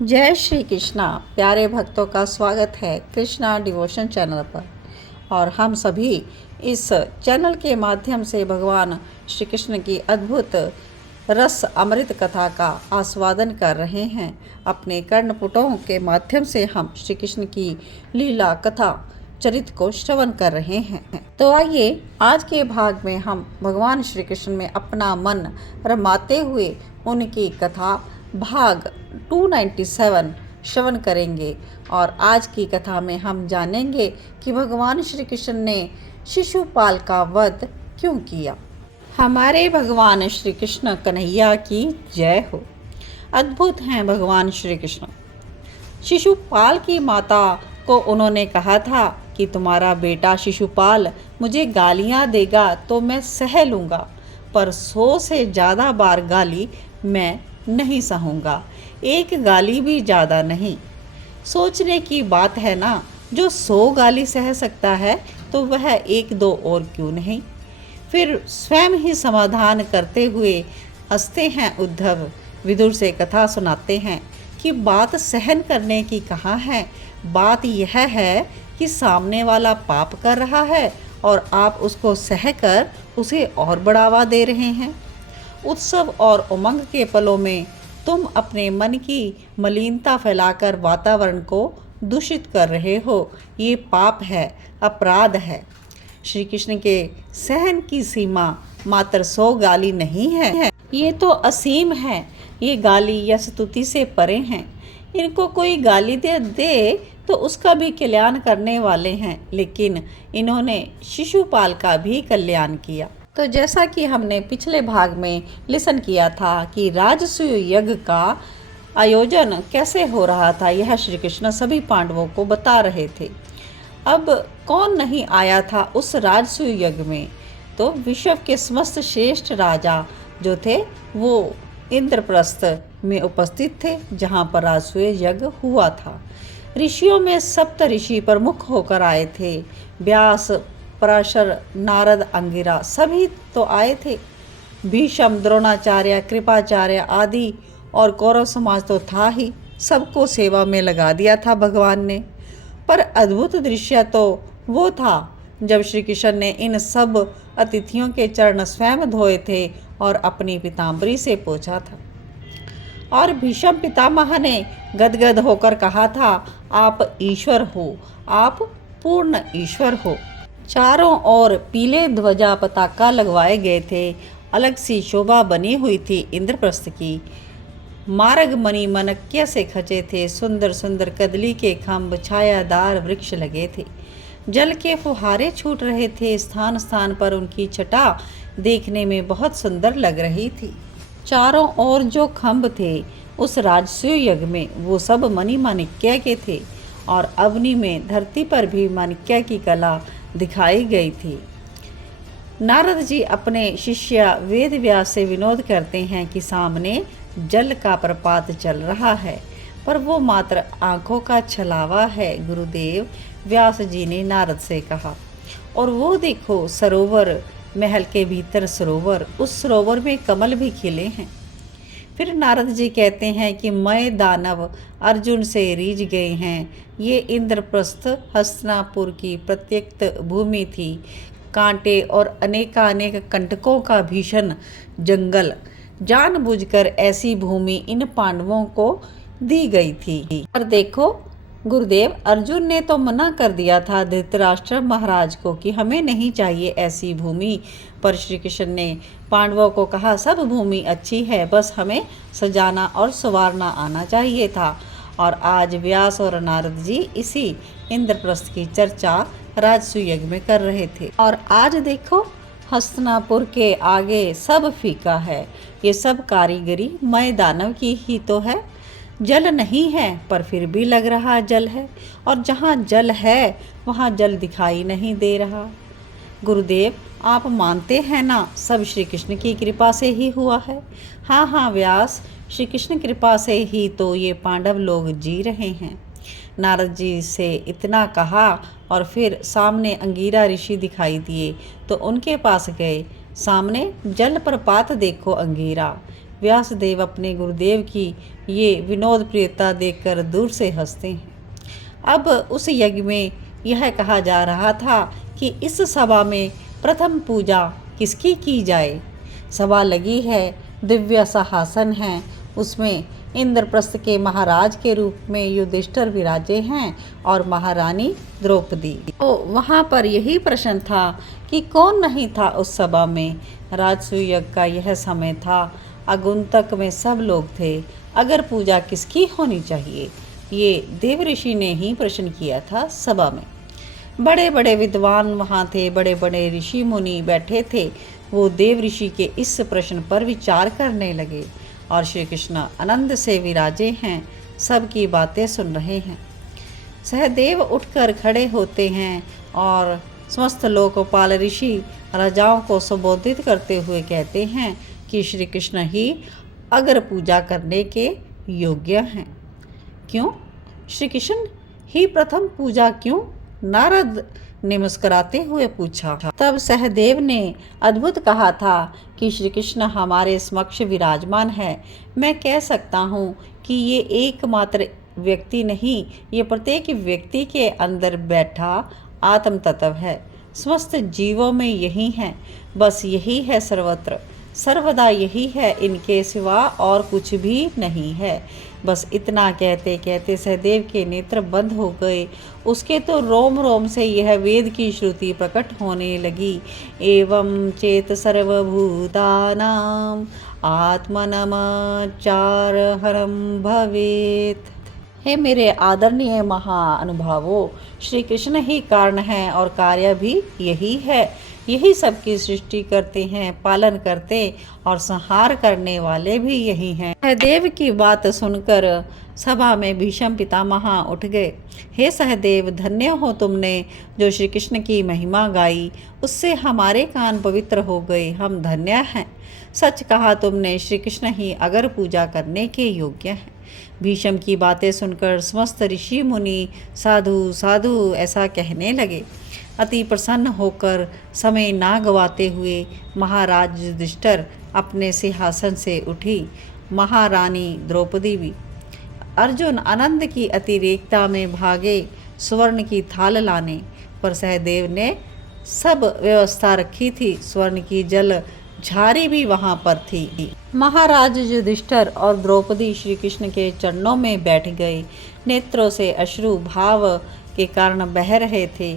जय श्री कृष्णा। प्यारे भक्तों का स्वागत है कृष्णा डिवोशन चैनल पर। और हम सभी इस चैनल के माध्यम से भगवान श्री कृष्ण की अद्भुत रस अमृत कथा का आस्वादन कर रहे हैं। अपने कर्णपुटों के माध्यम से हम श्री कृष्ण की लीला कथा चरित्र को श्रवण कर रहे हैं। तो आइए आज के भाग में हम भगवान श्री कृष्ण में अपना मन रमाते हुए उनकी कथा भाग 297 श्रवण करेंगे। और आज की कथा में हम जानेंगे कि भगवान श्री कृष्ण ने शिशुपाल का वध क्यों किया। हमारे भगवान श्री कृष्ण कन्हैया की जय हो। अद्भुत हैं भगवान श्री कृष्ण। शिशुपाल की माता को उन्होंने कहा था कि तुम्हारा बेटा शिशुपाल मुझे गालियां देगा तो मैं सह लूँगा, पर 100 से ज़्यादा बार गाली मैं नहीं सहूँगा। एक गाली भी ज़्यादा नहीं। सोचने की बात है ना, जो 100 गाली सह सकता है तो वह 1-2 और क्यों नहीं। फिर स्वयं ही समाधान करते हुए हंसते हैं उद्धव, विदुर से कथा सुनाते हैं कि बात सहन करने की कहाँ है। बात यह है कि सामने वाला पाप कर रहा है और आप उसको सहकर उसे और बढ़ावा दे रहे हैं। उत्सव और उमंग के पलों में तुम अपने मन की मलिनता फैलाकर वातावरण को दूषित कर रहे हो। ये पाप है, अपराध है। श्री कृष्ण के सहन की सीमा मात्र 100 गाली नहीं है, ये तो असीम है। ये गाली या स्तुति से परे हैं। इनको कोई गाली दे तो उसका भी कल्याण करने वाले हैं, लेकिन इन्होंने शिशुपाल का भी कल्याण किया। तो जैसा कि हमने पिछले भाग में लिसन किया था कि राजसूय यज्ञ का आयोजन कैसे हो रहा था, यह श्री कृष्ण सभी पांडवों को बता रहे थे। अब कौन नहीं आया था उस राजसूय यज्ञ में, तो विश्व के समस्त श्रेष्ठ राजा जो थे वो इंद्रप्रस्थ में उपस्थित थे, जहाँ पर राजसूय यज्ञ हुआ था। ऋषियों में सप्त ऋषि प्रमुख होकर आए थे। व्यास, पराशर, नारद, अंगिरा सभी तो आए थे। भीष्म, द्रोणाचार्य, कृपाचार्य आदि और कौरव समाज तो था ही। सबको सेवा में लगा दिया था भगवान ने। पर अद्भुत दृश्य तो वो था जब श्री कृष्ण ने इन सब अतिथियों के चरण स्वयं धोए थे और अपनी पीताम्बरी से पोंछा था। और भीष्म पितामह ने गदगद होकर कहा था, आप ईश्वर हो, आप पूर्ण ईश्वर हो। चारों ओर पीले ध्वजा पताका लगवाए गए थे। अलग सी शोभा बनी हुई थी इंद्रप्रस्थ की। मार्ग मणि मनक्य से खचे थे। सुंदर सुंदर कदली के खंभ, छायादार वृक्ष लगे थे। जल के फुहारे छूट रहे थे। स्थान स्थान पर उनकी छटा देखने में बहुत सुंदर लग रही थी। चारों ओर जो खंभ थे उस राजसूय यज्ञ में वो सब मणि माणिक्य के थे। और अवनी में धरती पर भी माणिक्य की कला दिखाई गई थी। नारद जी अपने शिष्य वेद व्यास से विनोद करते हैं कि सामने जल का प्रपात चल रहा है, पर वो मात्र आंखों का छलावा है। गुरुदेव व्यास जी ने नारद से कहा, और वो देखो सरोवर, महल के भीतर सरोवर, उस सरोवर में कमल भी खिले हैं। फिर नारद जी कहते हैं कि मैं दानव अर्जुन से रीझ गए हैं। ये इंद्रप्रस्थ हस्तिनापुर की प्रत्यक्त भूमि थी। कांटे और अनेकानेक कंटकों का भीषण जंगल। जानबूझकर ऐसी भूमि इन पांडवों को दी गई थी। और देखो गुरुदेव, अर्जुन ने तो मना कर दिया था धृतराष्ट्र महाराज को कि हमें नहीं चाहिए ऐसी भूमि, पर श्री कृष्ण ने पांडवों को कहा सब भूमि अच्छी है, बस हमें सजाना और संवारना आना चाहिए था। और आज व्यास और नारद जी इसी इंद्रप्रस्थ की चर्चा राजसूय यज्ञ में कर रहे थे। और आज देखो हस्तिनापुर के आगे सब फीका है। ये सब कारीगरी मैं दानव की ही तो है। जल नहीं है पर फिर भी लग रहा जल है, और जहाँ जल है वहाँ जल दिखाई नहीं दे रहा। गुरुदेव आप मानते हैं ना, सब श्री कृष्ण की कृपा से ही हुआ है। हाँ हाँ व्यास, श्री कृष्ण कृपा से ही तो ये पांडव लोग जी रहे हैं। नारद जी से इतना कहा और फिर सामने अंगिरा ऋषि दिखाई दिए तो उनके पास गए। सामने जल प्रपात देखो अंगिरा, व्यासदेव अपने गुरुदेव की ये विनोद प्रियता देखकर दूर से हंसते हैं। अब उस यज्ञ में यह कहा जा रहा था कि इस सभा में प्रथम पूजा किसकी की जाए। सभा लगी है, दिव्य सिंहासन है, उसमें इंद्रप्रस्थ के महाराज के रूप में युधिष्ठिर विराजे हैं और महारानी द्रौपदी। तो वहाँ पर यही प्रश्न था कि कौन नहीं था उस सभा में। राजसूय यज्ञ का यह समय था, आगंतुक में सब लोग थे। अगर पूजा किसकी होनी चाहिए, ये देव ऋषि ने ही प्रश्न किया था सभा में। बड़े बड़े विद्वान वहाँ थे, बड़े बड़े ऋषि मुनि बैठे थे। वो देव ऋषि के इस प्रश्न पर विचार करने लगे और श्री कृष्ण आनंद से विराजे हैं, सबकी बातें सुन रहे हैं। सहदेव उठकर खड़े होते हैं और समस्त लोकपाल ऋषि राजाओं को संबोधित करते हुए कहते हैं कि श्री कृष्ण ही अगर पूजा करने के योग्य हैं। क्यों? श्री कृष्ण ही प्रथम पूजा क्यों? नारद ने मुस्कुराते हुए पूछा। तब सहदेव ने अद्भुत कहा था कि श्री कृष्ण हमारे समक्ष विराजमान है। मैं कह सकता हूँ कि ये एकमात्र व्यक्ति नहीं, ये प्रत्येक व्यक्ति के अंदर बैठा आत्म तत्व है। समस्त जीवों में यही है, बस यही है सर्वत्र, सर्वदा यही है, इनके सिवा और कुछ भी नहीं है। बस इतना कहते कहते सहदेव के नेत्र बंद हो गए। उसके तो रोम रोम से यह वेद की श्रुति प्रकट होने लगी। एवं चेत सर्वभूतानां आत्मनमचारहरं भवेत्। हे मेरे आदरणीय महानुभावों, श्री कृष्ण ही कारण है और कार्य भी यही है। यही सबकी सृष्टि करते हैं, पालन करते और संहार करने वाले भी यही हैं। सहदेव की बात सुनकर सभा में भीष्म पितामह उठ गए। हे सहदेव, धन्य हो तुमने जो श्री कृष्ण की महिमा गाई, उससे हमारे कान पवित्र हो गए। हम धन्य हैं। सच कहा तुमने, श्री कृष्ण ही अगर पूजा करने के योग्य हैं। भीष्म की बातें सुनकर समस्त ऋषि मुनि साधु साधु ऐसा कहने लगे। अति प्रसन्न होकर समय ना गवाते हुए महाराज युधिष्ठिर अपने सिंहासन से उठी, महारानी द्रौपदी भी। अर्जुन आनंद की अतिरेकता में भागे स्वर्ण की थाल लाने, पर सहदेव ने सब व्यवस्था रखी थी। स्वर्ण की जल झारी भी वहाँ पर थी। महाराज युधिष्ठिर और द्रौपदी श्री कृष्ण के चरणों में बैठ गए। नेत्रों से अश्रु भाव के कारण बह रहे थे।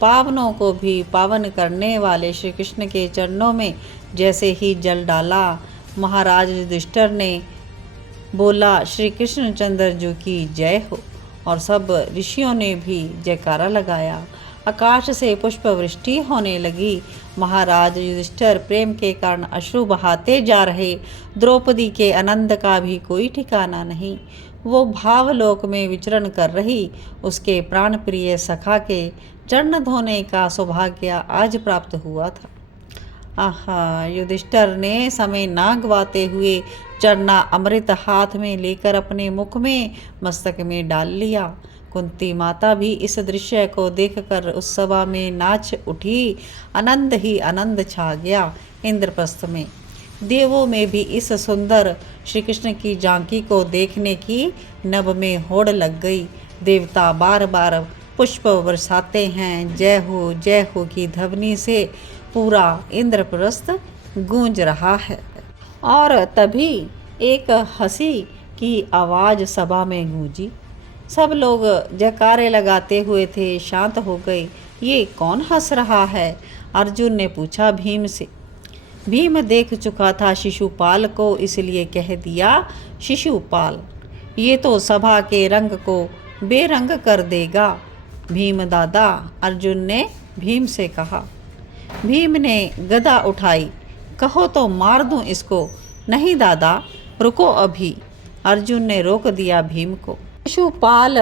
पावनों को भी पावन करने वाले श्री कृष्ण के चरणों में जैसे ही जल डाला, महाराज युधिष्ठिर ने बोला, श्री कृष्णचंद्र जी की जय हो, और सब ऋषियों ने भी जयकारा लगाया। आकाश से पुष्प वृष्टि होने लगी। महाराज युधिष्ठिर प्रेम के कारण अश्रु बहाते जा रहे। द्रौपदी के आनंद का भी कोई ठिकाना नहीं। वो भावलोक में विचरण कर रही। उसके प्राण प्रिय सखा के चरण धोने का सौभाग्य आज प्राप्त हुआ था। आहा, युधिष्ठिर ने समय ना गवाते हुए चरना अमृत हाथ में लेकर अपने मुख में मस्तक में डाल लिया। कुंती माता भी इस दृश्य को देखकर उस सभा में नाच उठी। आनंद ही आनंद छा गया इंद्रप्रस्थ में। देवों में भी इस सुंदर श्री कृष्ण की झांकी को देखने की नभ में होड़ लग गई। देवता बार बार पुष्प बरसाते हैं। जय हो की ध्वनि से पूरा इंद्रप्रस्थ गूंज रहा है। और तभी एक हंसी की आवाज़ सभा में गूंजी। सब लोग जयकारे लगाते हुए थे, शांत हो गए। ये कौन हंस रहा है? अर्जुन ने पूछा भीम से। भीम देख चुका था शिशुपाल को, इसलिए कह दिया, शिशुपाल ये तो सभा के रंग को बेरंग कर देगा। भीम दादा, अर्जुन ने भीम से कहा। भीम ने गदा उठाई। कहो तो मार दूं इसको। नहीं दादा, रुको अभी। अर्जुन ने रोक दिया भीम को। शिशुपाल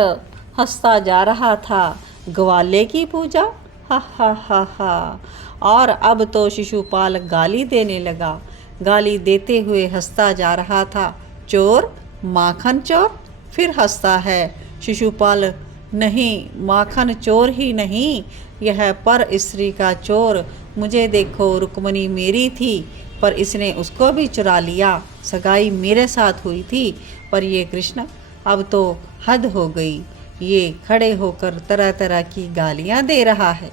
हंसता जा रहा था। ग्वाले की पूजा, हा हा हा हा। और अब तो शिशुपाल गाली देने लगा। गाली देते हुए हंसता जा रहा था। चोर, माखन चोर। फिर हंसता है शिशुपाल। नहीं, माखन चोर ही नहीं, यह पर स्त्री का चोर। मुझे देखो, रुक्मणी मेरी थी, पर इसने उसको भी चुरा लिया। सगाई मेरे साथ हुई थी, पर ये कृष्ण अब तो हद हो गई। ये खड़े होकर तरह तरह की गालियां दे रहा है।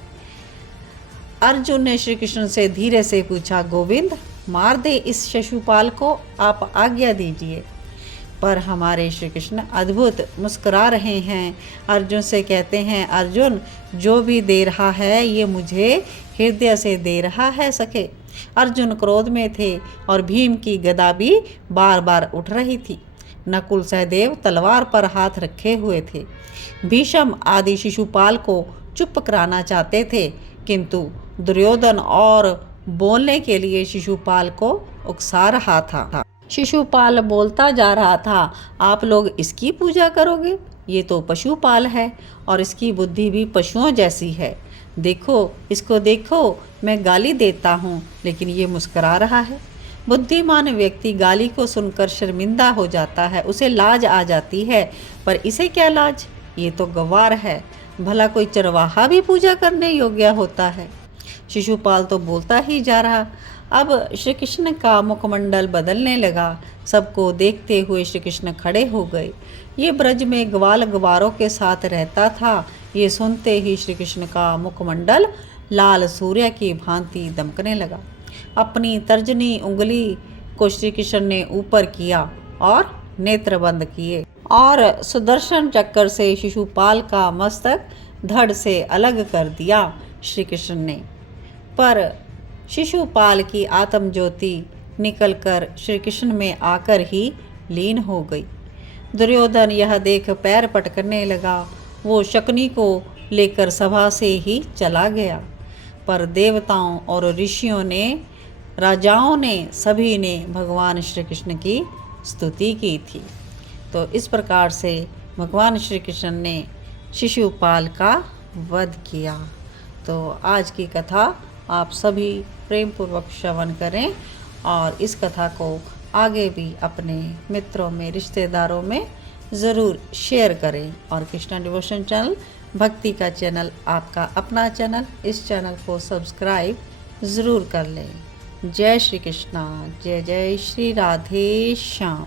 अर्जुन ने श्री कृष्ण से धीरे से पूछा, गोविंद, मार दे इस शिशुपाल को, आप आज्ञा दीजिए। पर हमारे श्री कृष्ण अद्भुत मुस्कुरा रहे हैं। अर्जुन से कहते हैं, अर्जुन, जो भी दे रहा है ये मुझे हृदय से दे रहा है सखे। अर्जुन क्रोध में थे और भीम की गदा भी बार बार उठ रही थी। नकुल सहदेव तलवार पर हाथ रखे हुए थे। भीष्म आदि शिशुपाल को चुप कराना चाहते थे, किंतु दुर्योधन और बोलने के लिए शिशुपाल को उकसा रहा था। शिशुपाल बोलता जा रहा था, आप लोग इसकी पूजा करोगे? ये तो पशुपाल है और इसकी बुद्धि भी पशुओं जैसी है। देखो, इसको देखो, मैं गाली देता हूँ लेकिन ये मुस्कुरा रहा है। बुद्धिमान व्यक्ति गाली को सुनकर शर्मिंदा हो जाता है, उसे लाज आ जाती है, पर इसे क्या लाज? ये तो गंवार है। भला कोई चरवाहा भी पूजा करने योग्य होता है? शिशुपाल तो बोलता ही जा रहा। अब श्री कृष्ण का मुखमंडल बदलने लगा। सबको देखते हुए श्री कृष्ण खड़े हो गए। ये ब्रज में ग्वाल ग्वारों के साथ रहता था। ये सुनते ही श्री कृष्ण का मुखमंडल लाल सूर्य की भांति दमकने लगा। अपनी तर्जनी उंगली को श्री कृष्ण ने ऊपर किया और नेत्र बंद किए और सुदर्शन चक्कर से शिशुपाल का मस्तक धड़ से अलग कर दिया श्री कृष्ण ने। पर शिशुपाल की आत्म ज्योति निकलकर श्री कृष्ण में आकर ही लीन हो गई। दुर्योधन यह देख पैर पटकने लगा। वो शकुनी को लेकर सभा से ही चला गया। पर देवताओं और ऋषियों ने, राजाओं ने, सभी ने भगवान श्री कृष्ण की स्तुति की थी। तो इस प्रकार से भगवान श्री कृष्ण ने शिशुपाल का वध किया। तो आज की कथा आप सभी प्रेम पूर्वक श्रवण करें और इस कथा को आगे भी अपने मित्रों में, रिश्तेदारों में ज़रूर शेयर करें। और कृष्णा डिवोशन चैनल, भक्ति का चैनल, आपका अपना चैनल, इस चैनल को सब्सक्राइब ज़रूर कर लें। जय श्री कृष्णा, जय जय श्री राधे श्याम।